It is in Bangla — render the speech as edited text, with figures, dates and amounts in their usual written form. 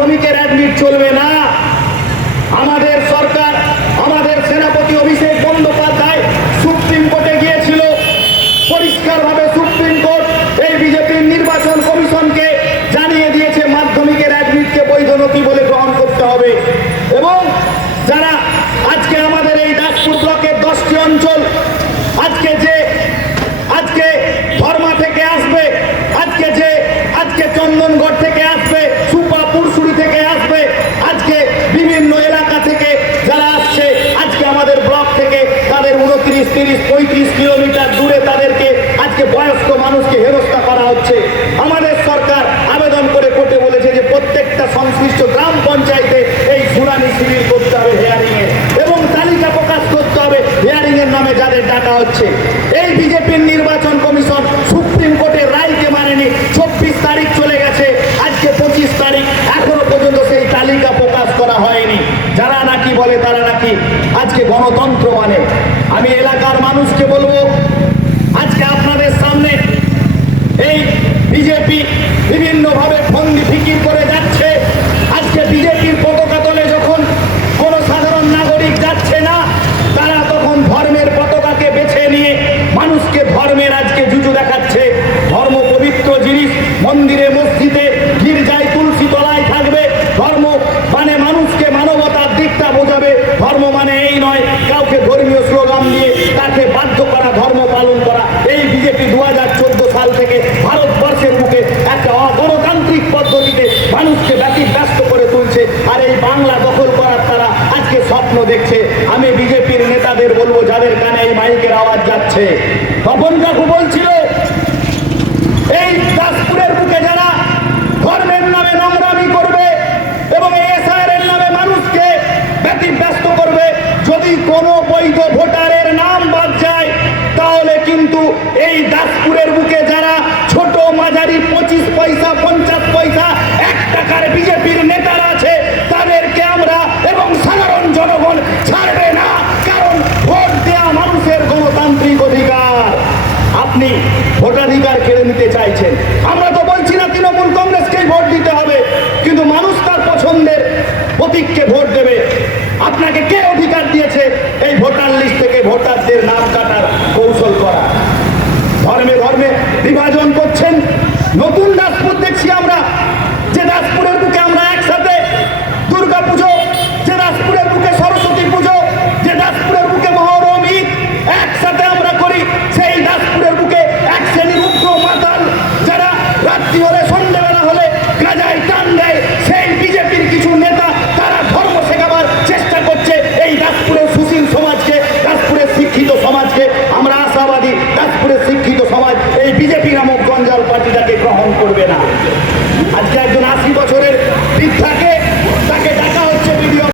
মাধ্যমিকের অ্যাডমিট চলবে না। আমাদের সরকার, আমাদের সেনাপতি অভিষেক বন্দ্যোপাধ্যায় সুপ্রিম কোর্টে গিয়েছিল। পরিষ্কারভাবে সুপ্রিম কোর্ট এই বিজেপির নির্বাচন কমিশনকে জানিয়ে দিয়েছে মাধ্যমিকের অ্যাডমিটকে বৈধ নথি বলে গ্রহণ করতে হবে। এবং যারা আজকে আমাদের এই দাসপুর ব্লকের 10টি অঞ্চল আজকে ধর্মা থেকে আসবে, আজকে চন্দনগড় থেকে আসবে, সুপা পুরসুরি থেকে আসবে, আজকে বিভিন্ন এলাকা থেকে যারা আসছে, আজকে আমাদের ব্লক থেকে তাদের 29, 30, 35 কিলোমিটার দূরে তাদেরকে আজকে বয়স্ক মানুষকে হেনস্থা করা হচ্ছে। আমাদের সরকার আবেদন করে কোর্টে বলেছে যে প্রত্যেকটা সংশ্লিষ্ট গ্রাম পঞ্চায়েতে এই শুনানি শিবির করতে হবে হিয়ারিং এ, এবং তালিকা প্রকাশ করতে হবে হিয়ারিং এর নামে যাদের ডাকা হচ্ছে। এই বিজেপির নির্বাচন কমিশন সুপ্রিম কোর্টের রায়কে মানেনি। 24 তারিখ চলে গেছে, আজকে 25 তারিখ, এখনো পর্যন্ত সেই তালিকা প্রকাশ করা হয়নি। যারা নাকি বলে তারা নাকি আজকে গণতন্ত্র মানে। আমি এলাকার মানুষকে বলবো, আজকে আপনাদের সামনে এই বিজেপি বিভিন্নভাবে ফন্দি ফিকির করে যাচ্ছে। আজকে বিজেপির পতাকা তলে যখন কোন সাধারণ নাগরিক যাচ্ছে না, তারা তখন ধর্মের পতাকাকে বেছে নিয়ে মানুষকে ধর্মের আজকে জুজু দেখাচ্ছে। ধর্ম পবিত্র জিনিস, মন্দিরে মসজিদে গির্জায় তুলসী তলায় থাকবে। ধর্ম মানে মানুষকে মানবতার দিকটা বোঝাবে। ধর্ম মানে এই নয় কাউকে ধর্মীয় স্লোগান দিয়ে তাকে বাধ্য করা ধর্ম পালন করা। এই বিজেপি 2014 সাল থেকে ভারতবর্ষের বুকে একটা অগণতান্ত্রিক পদ্ধতিতে মানুষকে ব্যতিব্যস্ত করে তুলছে। আর এই বাংলা দখল করার তারা আজকে স্বপ্ন দেখছে। আমি বিজেপির নেতাদের বলবো, যাদের কানে এই মাইকের আওয়াজ যাচ্ছে, তপন কাকু বলছিল এই দাসপুরের বুকে যারা ধর্মের নামে নোংরামি করবে এবং এসআইআর এর নামে মানুষকে ব্যতিব্যস্ত করবে, যদি কোনো বৈধ ভোটারের নাম বাদ যায়, তাহলে কিন্তু এই দাসপুরের বুকে যারা ছোট মাঝারি 25 পয়সা 50 পয়সা 1 টাকার বিজেপির নেতারা আছে, তাদেরকে আমরা এবং সাধারণ জনগণ ছাড়বে না। কারণ ভোট দেওয়া মানুষের গণতান্ত্রিক অধিকার। আপনি ভোটাধিকার কেড়ে নিতে চাইছেন। আমরা তো বলছি না তৃণমূল কংগ্রেসকেই ভোট দিতে হবে, কিন্তু মানুষ তার পছন্দের প্রতীককে ভোট দেবে। আপনাকে কে অধিকার দিয়েছে এই ভোটার লিস্ট থেকে ভোটারদের নাম কাটার কৌশল করা? ধর্মে ধর্মে বিভাজন